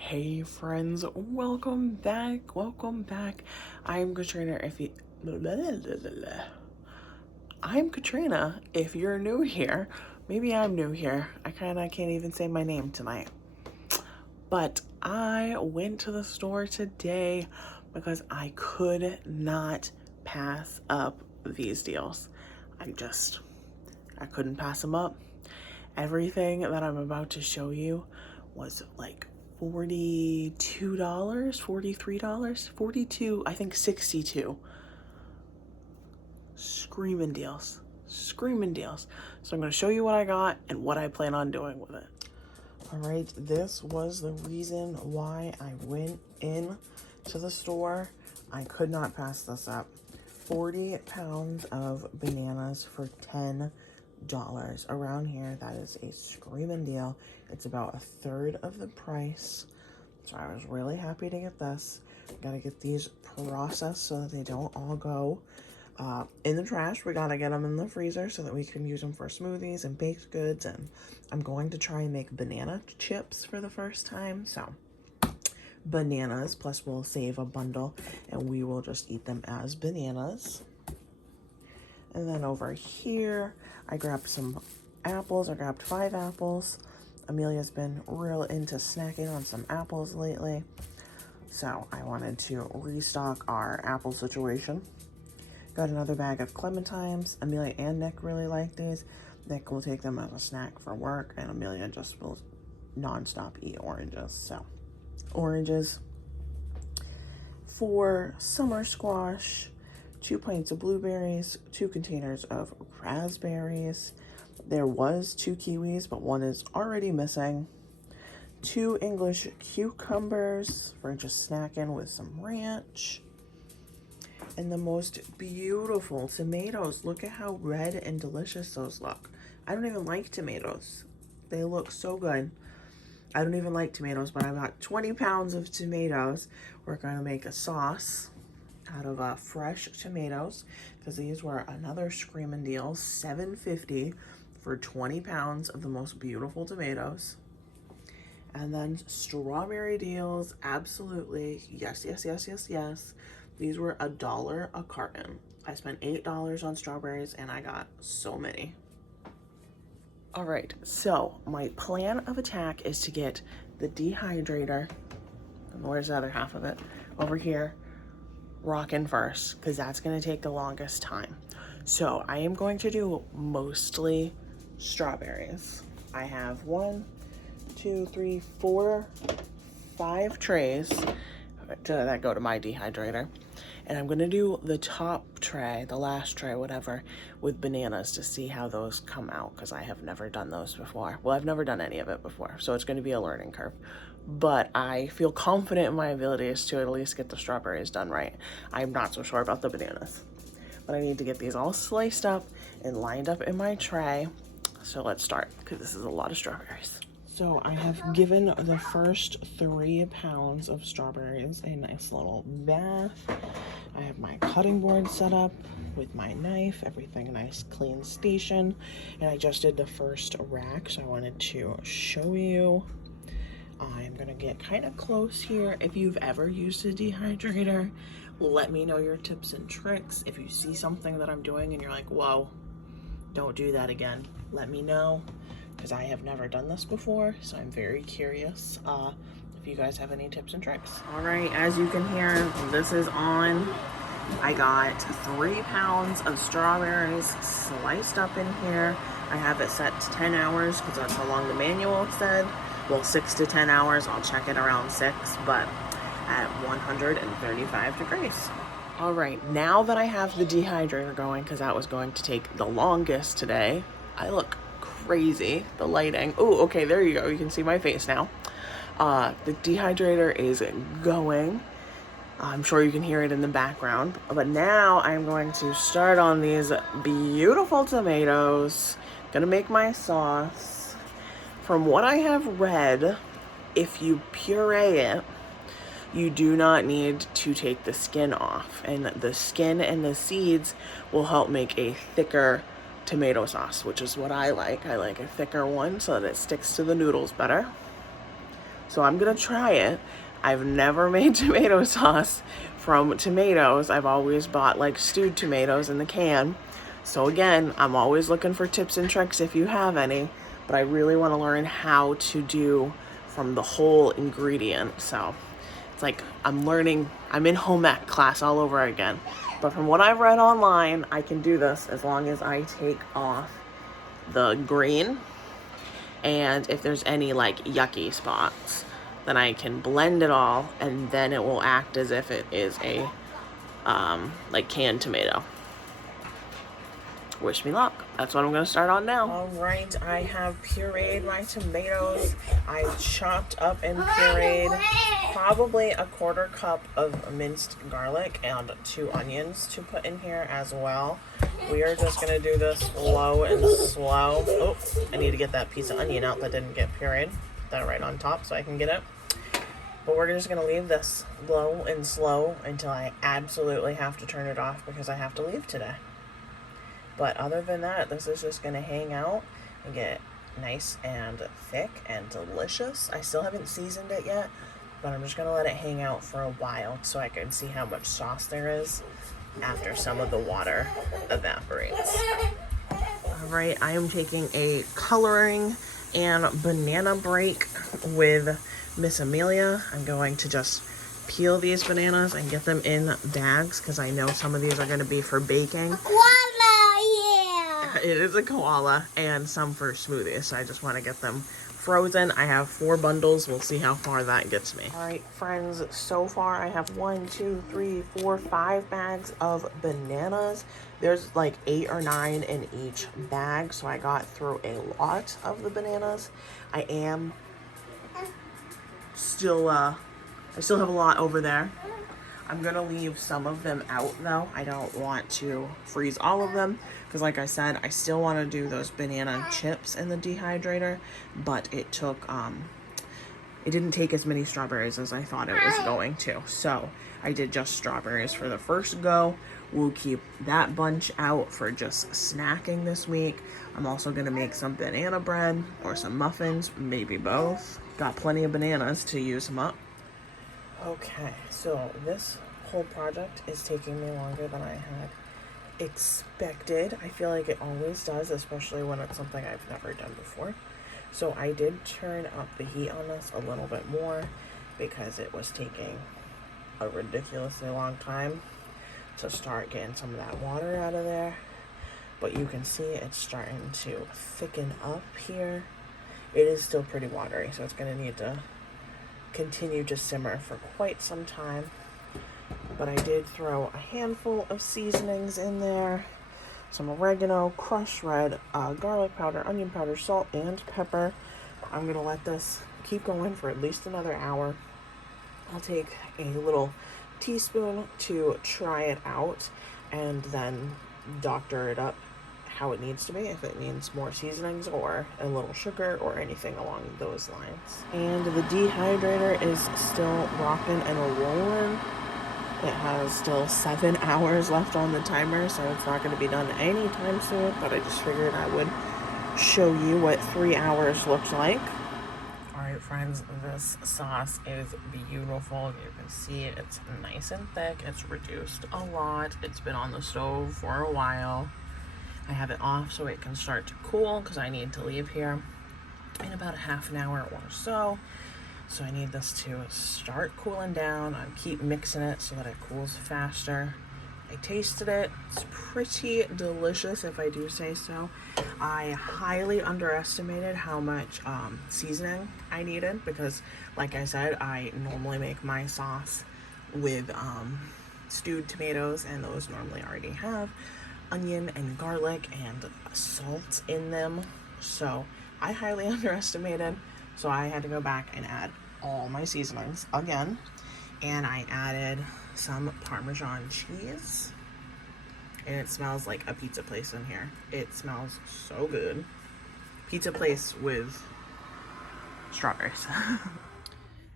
Hey friends, welcome back. I'm Katrina. I'm Katrina. If you're new here, maybe I'm new here. I kind of can't even say my name tonight. But I went to the store today because I could not pass up these deals. I couldn't pass them up. Everything that I'm about to show you was like $42, $43, 42, I think 62. Screaming deals. Screaming deals. So I'm going to show you what I got and what I plan on doing with it. All right, this was the reason why I went in to the store. I could not pass this up. 40 pounds of bananas for $10. Around here, that is a screaming deal. It's about a third of the price. So I was really happy to get this. Gotta get these processed so that they don't all go in the trash. We gotta get them in the freezer so that we can use them for smoothies and baked goods. And I'm going to try and make banana chips for the first time. So bananas, plus we'll save a bundle and we will just eat them as bananas. And then over here, I grabbed some apples. I grabbed 5 apples. Amelia's been real into snacking on some apples lately, so I wanted to restock our apple situation. Got another bag of clementines. Amelia and Nick really like these. Nick will take them as a snack for work, and Amelia just will nonstop eat oranges. So, oranges. 4 summer squash, 2 pints of blueberries, 2 containers of raspberries. There was 2 kiwis, but 1 is already missing. 2 English cucumbers for just snacking with some ranch. And the most beautiful tomatoes. Look at how red and delicious those look. I don't even like tomatoes. They look so good. I don't even like tomatoes, but I got 20 pounds of tomatoes. We're going to make a sauce out of fresh tomatoes, because these were another screaming deal. $7.50 for 20 pounds of the most beautiful tomatoes. And then strawberry deals, absolutely. Yes. These were $1 a carton. I spent $8 on strawberries and I got so many. All right, so my plan of attack is to get the dehydrator, and where's the other half of it? Over here, rocking first, because that's going to take the longest time. So I am going to do mostly strawberries. I have 1, 2, 3, 4, 5 trays that go to my dehydrator. And I'm going to do the top tray, the last tray, whatever, with bananas to see how those come out, because I have never done those before. Well, I've never done any of it before, so it's going to be a learning curve. But I feel confident in my abilities to at least get the strawberries done right. I'm not so sure about the bananas. But I need to get these all sliced up and lined up in my tray. So let's start, because this is a lot of strawberries. So I have given the first 3 pounds of strawberries a nice little bath. I have my cutting board set up with my knife, everything nice, clean station. And I just did the first rack, so I wanted to show you. I'm gonna get kind of close here. If you've ever used a dehydrator, let me know your tips and tricks. If you see something that I'm doing and you're like, whoa, don't do that again, let me know, because I have never done this before, so I'm very curious if you guys have any tips and tricks. All right, as you can hear, this is on. I got 3 pounds of strawberries sliced up in here. I have it set to 10 hours because that's how long the manual said. Well, 6 to 10 hours. I'll check it around 6, but at 135 degrees. All right, now that I have the dehydrator going, because that was going to take the longest today, I look crazy. The lighting. Oh, okay, there you go. You can see my face now. The dehydrator is going. I'm sure you can hear it in the background. But now I'm going to start on these beautiful tomatoes. Gonna make my sauce. From what I have read, if you puree it, you do not need to take the skin off. And the skin and the seeds will help make a thicker tomato sauce, which is what I like. I like a thicker one so that it sticks to the noodles better. So I'm gonna try it. I've never made tomato sauce from tomatoes. I've always bought like stewed tomatoes in the can. So again, I'm always looking for tips and tricks if you have any, but I really want to learn how to do from the whole ingredient. So it's like I'm in home ec class all over again. But from what I've read online, I can do this as long as I take off the green, and if there's any like yucky spots, then I can blend it all, and then it will act as if it is a like canned tomato. Wish me luck. That's what I'm gonna start on now. All right, I have pureed my tomatoes. I chopped up and pureed probably a 1/4 cup of minced garlic and 2 onions to put in here as well. We are just gonna do this low and slow. Oh, I need to get that piece of onion out that didn't get pureed. Put that right on top so I can get it. But we're just gonna leave this low and slow until I absolutely have to turn it off because I have to leave today. But other than that, this is just gonna hang out and get nice and thick and delicious. I still haven't seasoned it yet, but I'm just gonna let it hang out for a while so I can see how much sauce there is after some of the water evaporates. All right, I am taking a coloring and banana break with Miss Amelia. I'm going to just peel these bananas and get them in bags because I know some of these are going to be for baking. It is a koala, and some for smoothies, so I just want to get them frozen. I have 4 bundles. We'll see how far that gets me. All right, friends, so far I have 1, 2, 3, 4, 5 bags of bananas. There's like 8 or 9 in each bag, so I got through a lot of the bananas. I still have a lot over there. I'm gonna leave some of them out though. I don't want to freeze all of them because like I said, I still want to do those banana chips in the dehydrator, but it didn't take as many strawberries as I thought it was going to. So I did just strawberries for the first go. We'll keep that bunch out for just snacking this week. I'm also gonna make some banana bread or some muffins, maybe both. Got plenty of bananas to use them up. Okay, so this whole project is taking me longer than I had expected. I feel like it always does, especially when it's something I've never done before. So I did turn up the heat on this a little bit more because it was taking a ridiculously long time to start getting some of that water out of there. But you can see it's starting to thicken up here. It is still pretty watery, so it's going to need to continue to simmer for quite some time. But I did throw a handful of seasonings in there. Some oregano, crushed red, garlic powder, onion powder, salt, and pepper. I'm going to let this keep going for at least another hour. I'll take a little teaspoon to try it out and then doctor it up how it needs to be, if it needs more seasonings or a little sugar or anything along those lines. And the dehydrator is still rocking and rolling. It has still 7 hours left on the timer, so it's not going to be done anytime soon, but I just figured I would show you what 3 hours looks like. Alright friends, this sauce is beautiful. You can see it's nice and thick. It's reduced a lot. It's been on the stove for a while. I have it off so it can start to cool because I need to leave here in about a half an hour or so. So I need this to start cooling down. I keep mixing it so that it cools faster. I tasted it. It's pretty delicious if I do say so. I highly underestimated how much seasoning I needed because, like I said, I normally make my sauce with stewed tomatoes, and those normally already have onion and garlic and salt in them. So I highly underestimated. So I had to go back and add all my seasonings again. And I added some Parmesan cheese. And it smells like a pizza place in here. It smells so good. Pizza place with strawberries.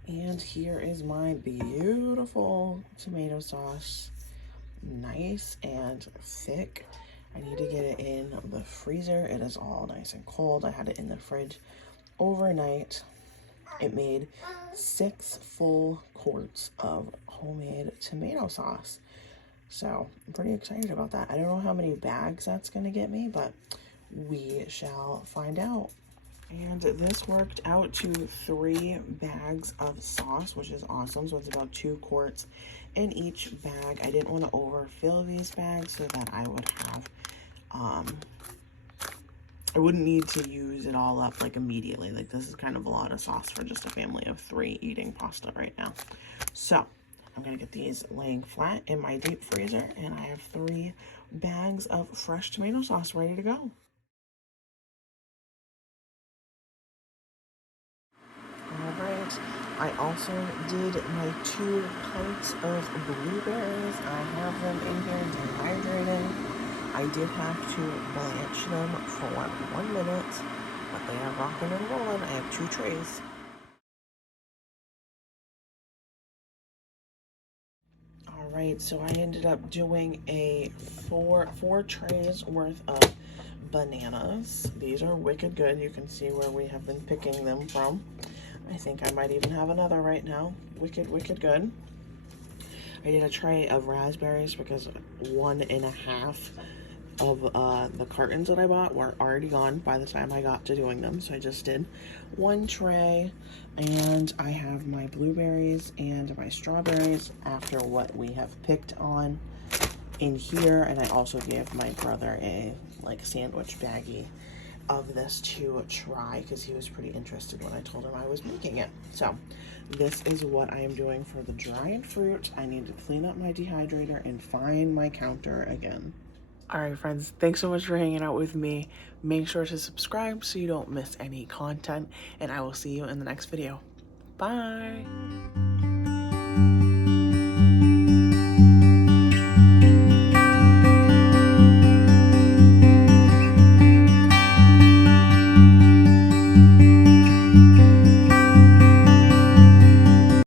And here is my beautiful tomato sauce. Nice and thick. I need to get it in the freezer. It is all nice and cold. I had it in the fridge overnight. It made 6 full quarts of homemade tomato sauce. So I'm pretty excited about that. I don't know how many bags that's going to get me, but we shall find out. And this worked out to 3 bags of sauce, which is awesome. So it's about 2 quarts in each bag. I didn't want to overfill these bags so that I would have, I wouldn't need to use it all up like immediately. Like this is kind of a lot of sauce for just a family of 3 eating pasta right now. So I'm gonna get these laying flat in my deep freezer, and I have 3 bags of fresh tomato sauce ready to go. Alright, I also did my 2 pints of blueberries. I have them in here dehydrating. I did have to blanch them for 1 minute, but they are rocking and rolling. I have 2 trays. Alright, so I ended up doing a 4 trays worth of bananas. These are wicked good. You can see where we have been picking them from. I think I might even have another right now. Wicked, wicked good. I did a tray of raspberries because 1.5 of the cartons that I bought were already gone by the time I got to doing them. So I just did 1 tray, and I have my blueberries and my strawberries after what we have picked on in here. And I also gave my brother a like sandwich baggie of this to try because he was pretty interested when I told him I was making it. So this is what I am doing for the dried fruit. I need to clean up my dehydrator and find my counter again. All right, friends, thanks so much for hanging out with me. Make sure to subscribe so you don't miss any content, and I will see you in the next video. Bye.